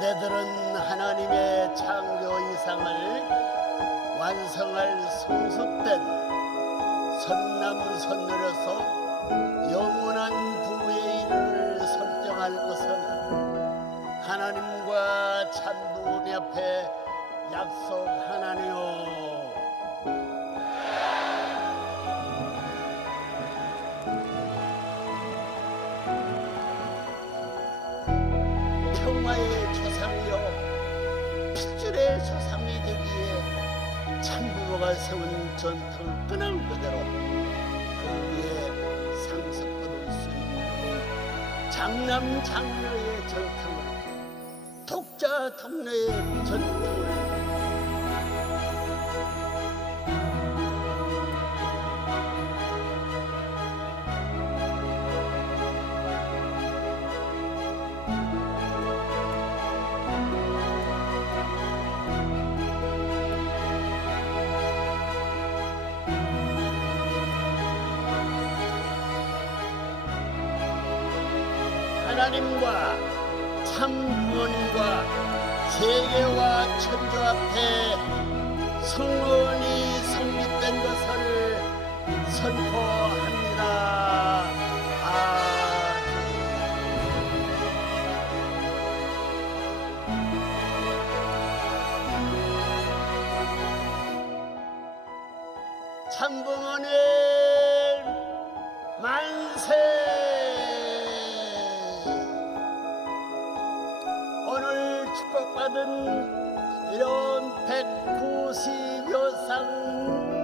그대들은 하나님의 창조 이상을 완성할 성숙된 선남선녀로서 영원한 부부의 이름을 설정할 것을 하나님과 참부인 앞에 약속하나니요. 평화의 핏줄의 조상이 되기에 참부모가 세운 전통을 끊은 그대로 그 위에 상속받을 수 있는 장남 장녀의 전통을 독자 독녀의 전통을 하나님과 참 부모님과 세계와 천주 앞에 성원이 성립된 것을 선포합니다. 아멘. 참부모님 만세! 축복받은 이런 190여 상